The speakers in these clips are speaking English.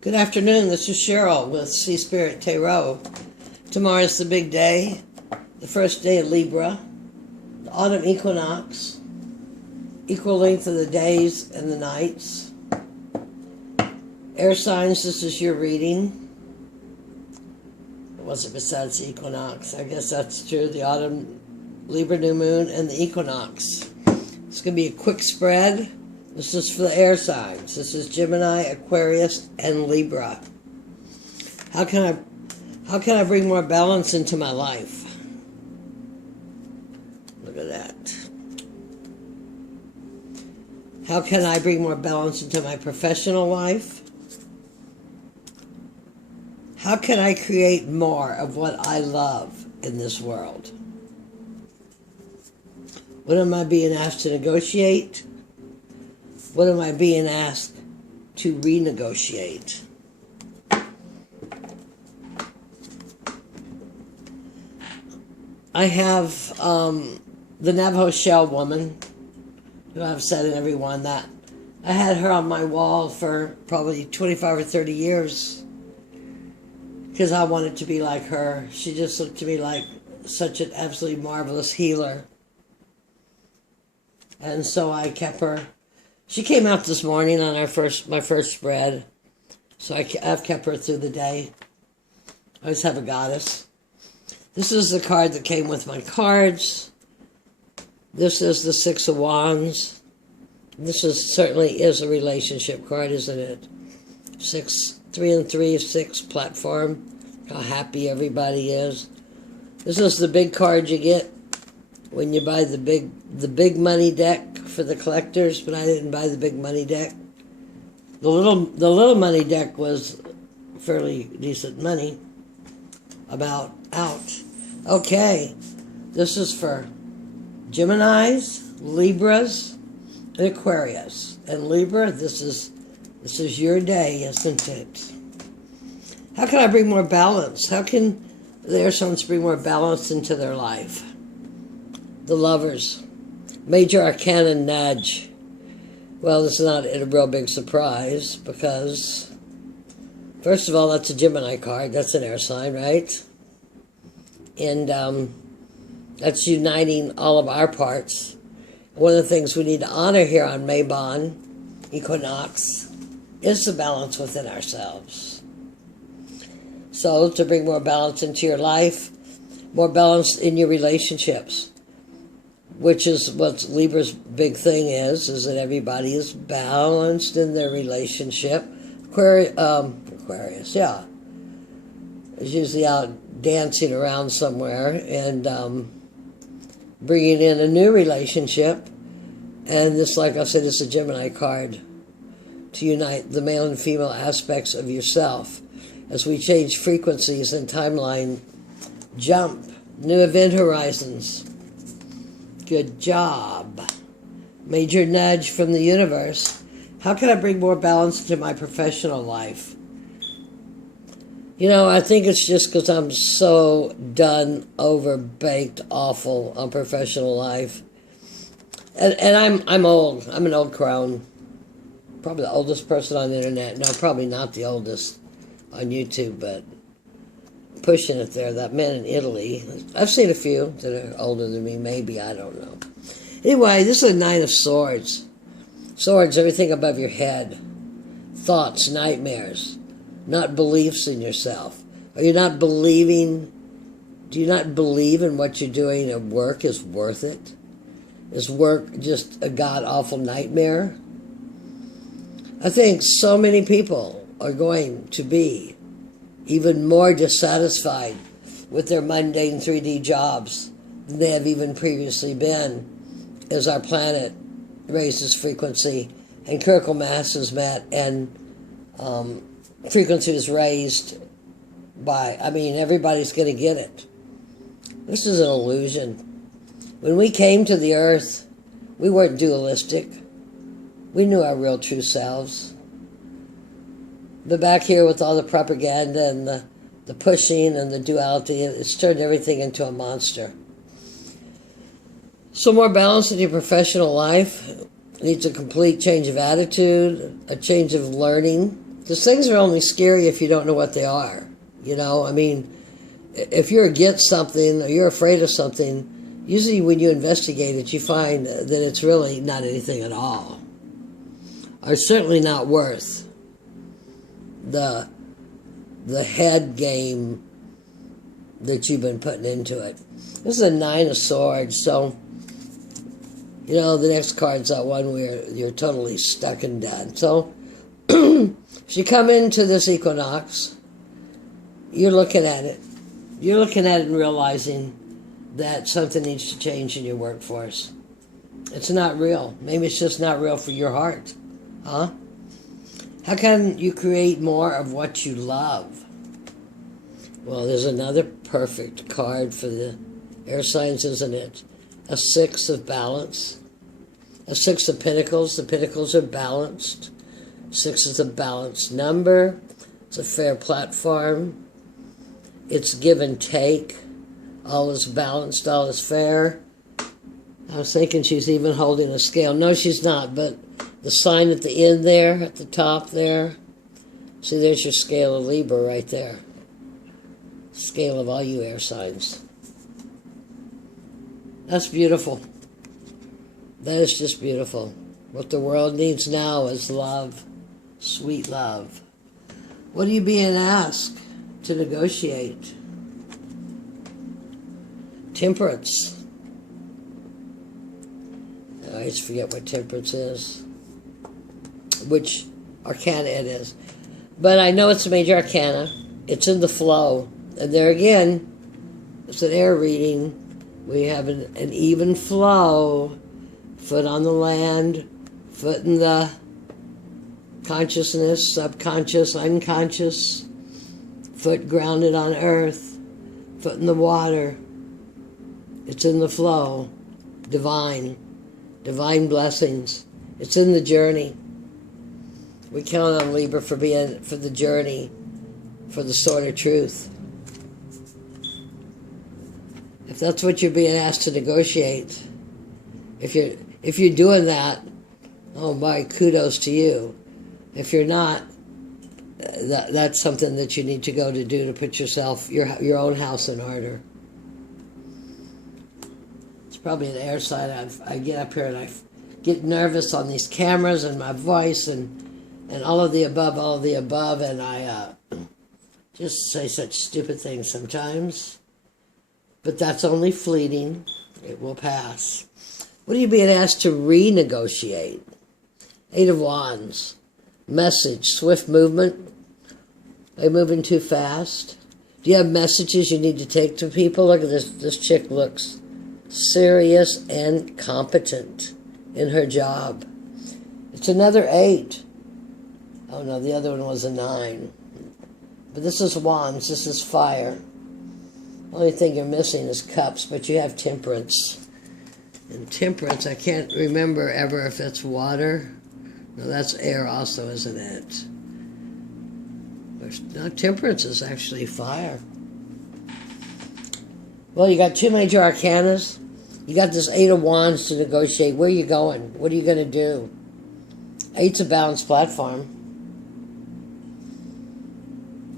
Good afternoon, this is Cheryl with Sea Spirit Tarot. Tomorrow's the big day, the first day of Libra, the autumn equinox, equal length of the days and the nights. Air signs, this is your reading. What's it besides the equinox? I guess that's true, the autumn, Libra new moon, and the equinox. It's going to be a quick spread. This is for the air signs. This is Gemini, Aquarius, and Libra. How can I bring more balance into my life? Look at that. How can I bring more balance into my professional life? How can I create more of what I love in this world? What am I being asked to negotiate? What am I being asked to renegotiate? I have the Navajo shell woman, who I've said in every one that I had her on my wall for probably 25 or 30 years because I wanted to be like her. She just looked to me like such an absolutely marvelous healer. And so I kept her. She came out this morning on my first spread, so I've kept her through the day. I always have a goddess. This is the card that came with my cards. This is the Six of Wands. This certainly is a relationship card, isn't it? 3 and 3, 6 platform. How happy everybody is. This is the big card you get when you buy the big money deck for the collectors, but I didn't buy the big money deck. The little money deck was fairly decent money. About out. Okay, this is for Geminis, Libras, and Aquarius. And Libra, this is your day, isn't it? How can I bring more balance? How can the air signs bring more balance into their life? The Lovers. Major Arcana nudge. Well, this is not a real big surprise because, first of all, that's a Gemini card. That's an air sign, right? And that's uniting all of our parts. One of the things we need to honor here on Mabon, Equinox, is the balance within ourselves. So, to bring more balance into your life, more balance in your relationships, which is what Libra's big thing is that everybody is balanced in their relationship. Aquarius, yeah, is usually out dancing around somewhere and bringing in a new relationship. And this, like I said, is a Gemini card to unite the male and female aspects of yourself. As we change frequencies and timeline jump, new event horizons. Good job. Major nudge from the universe. How can I bring more balance to my professional life? You know, I think it's just because I'm so done, overbaked, awful on professional life. And I'm old. I'm an old crone. Probably the oldest person on the internet. No, probably not the oldest on YouTube, but pushing it there. That man in Italy. I've seen a few that are older than me, maybe, I don't know. Anyway, this is a Nine of Swords. Swords, everything above your head. Thoughts, nightmares, not beliefs in yourself. Are you not believing? Do you not believe in what you're doing at work is worth it? Is work just a god-awful nightmare? I think so many people are going to be even more dissatisfied with their mundane 3D jobs than they have even previously been as our planet raises frequency and critical mass is met and frequency is raised by, everybody's going to get it. This is an illusion. When we came to the earth, we weren't dualistic. We knew our real true selves. But back here with all the propaganda and the pushing and the duality, it's turned everything into a monster. So more balance in your professional life needs a complete change of attitude, a change of learning, Because things are only scary if you don't know what they are. You know, I mean, if you're against something or you're afraid of something, usually when you investigate it, you find that it's really not anything at all. Or certainly not worth the head game that you've been putting into it. This is a 9 of Swords, so, you know, the next card's that one where you're totally stuck and dead. So, if you come into this equinox, you're looking at it. You're looking at it and realizing that something needs to change in your workforce. It's not real. Maybe it's just not real for your heart. Huh? How can you create more of what you love? Well, there's another perfect card for the air signs, isn't it? A 6 of balance. A 6 of pentacles. The pentacles are balanced. 6 is a balanced number. It's a fair platform. It's give and take. All is balanced, all is fair. I was thinking she's even holding a scale. No, she's not, but the sign at the end there, at the top there. See, there's your scale of Libra right there. Scale of all you air signs. That's beautiful. That is just beautiful. What the world needs now is love. Sweet love. What are you being asked to negotiate? Temperance. I always forget what temperance is. Which arcana it is. But I know it's a major arcana. It's in the flow. And there again, it's an air reading. We have an even flow. Foot on the land. Foot in the consciousness, subconscious, unconscious. Foot grounded on earth. Foot in the water. It's in the flow. Divine. Divine blessings. It's in the journey. We count on Libra for the journey, for the sword of truth. If that's what you're being asked to negotiate, if you're doing that, oh my, kudos to you. If you're not, that's something that you need to go to do to put your own house in order. It's probably an air sign. I get up here and I get nervous on these cameras and my voice and all of the above, and I just say such stupid things sometimes. But that's only fleeting. It will pass. What are you being asked to renegotiate? 8 of Wands. Message, swift movement. Are you moving too fast? Do you have messages you need to take to people? Look at this. This chick looks serious and competent in her job. It's another 8. Oh no, the other one was a 9. But this is Wands. This is fire. Only thing you're missing is cups, but you have temperance. And temperance, I can't remember ever if it's water. No, that's air also, isn't it? No, temperance is actually fire. Well, you got 2 major arcanas. You got this 8 of Wands to negotiate. Where are you going? What are you going to do? 8's a balanced platform.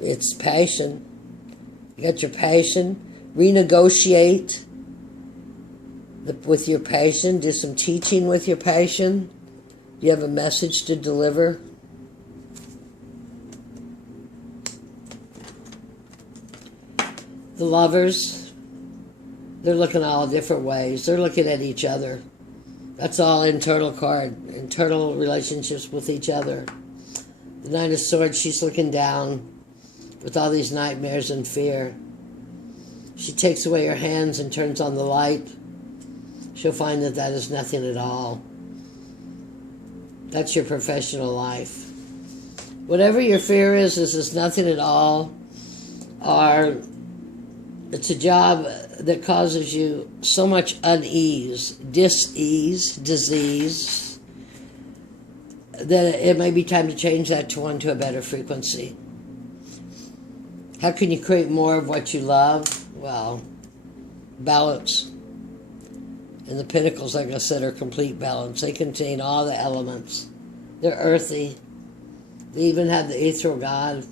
It's passion. You got your passion. Renegotiate with your passion. Do some teaching with your passion. Do you have a message to deliver? The lovers, they're looking all different ways. They're looking at each other. That's all internal card. Internal relationships with each other. The 9 of Swords, she's looking down with all these nightmares and fear. She takes away her hands and turns on the light. She'll find that that is nothing at all. That's your professional life. Whatever your fear is nothing at all. Or it's a job that causes you so much unease, dis-ease, disease, that it may be time to change that to a better frequency. How can you create more of what you love? Well, balance. And the pentacles, like I said, are complete balance. They contain all the elements. They're earthy. They even have the ethereal god.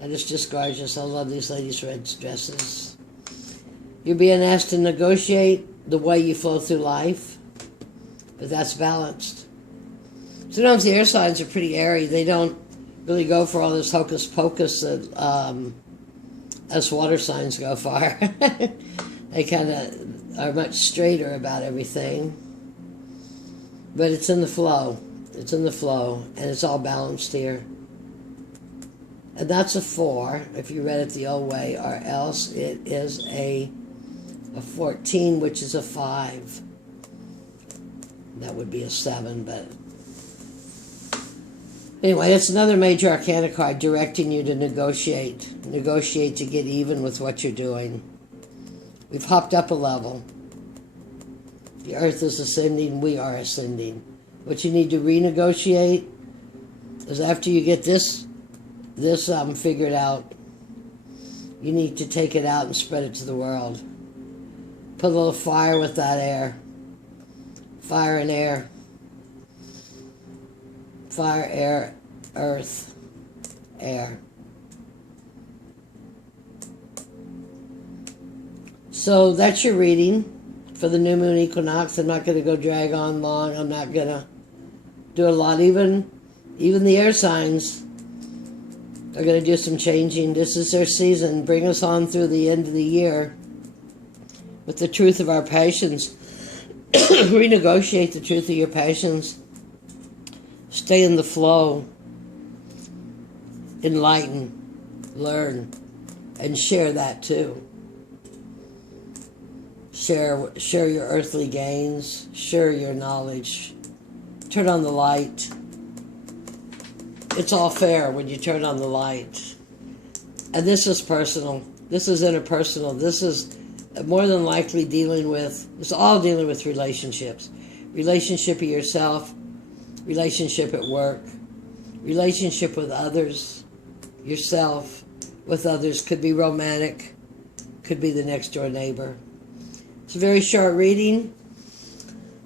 And it's just gorgeous. I love these ladies' red dresses. You're being asked to negotiate the way you flow through life, but that's balanced. Sometimes the air signs are pretty airy. They don't really go for all this hocus pocus that us water signs go for. They kind of are much straighter about everything. But it's in the flow. It's in the flow, and it's all balanced here. And that's a 4, if you read it the old way, or else it is a 14, which is a 5. That would be a 7, but... Anyway, it's another major arcana card directing you to negotiate. Negotiate to get even with what you're doing. We've hopped up a level. The earth is ascending, we are ascending. What you need to renegotiate is after you get this figured out, you need to take it out and spread it to the world. Put a little fire with that air. Fire and air. Fire, air, earth, air. So that's your reading for the new moon equinox. I'm not going to go drag on long. I'm not going to do a lot. Even the air signs are going to do some changing. This is their season. Bring us on through the end of the year with the truth of our passions. Renegotiate the truth of your passions. Stay in the flow. Enlighten. Learn. And share that too. Share your earthly gains. Share your knowledge. Turn on the light. It's all fair when you turn on the light. And this is personal. This is interpersonal. This is more than likely it's all dealing with relationships. Relationship of yourself, relationship at work, relationship with others, yourself with others. Could be romantic, could be the next door neighbor. It's a very short reading.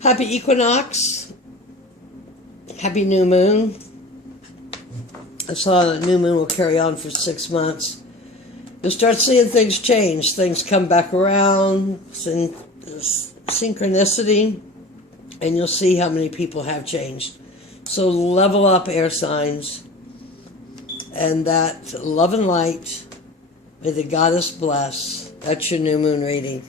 Happy equinox. Happy new moon. I saw the new moon will carry on for 6 months. You'll start seeing things change. Things come back around. Synchronicity. And you'll see how many people have changed. So level up, air signs. And that love and light. May the goddess bless. That's your new moon reading.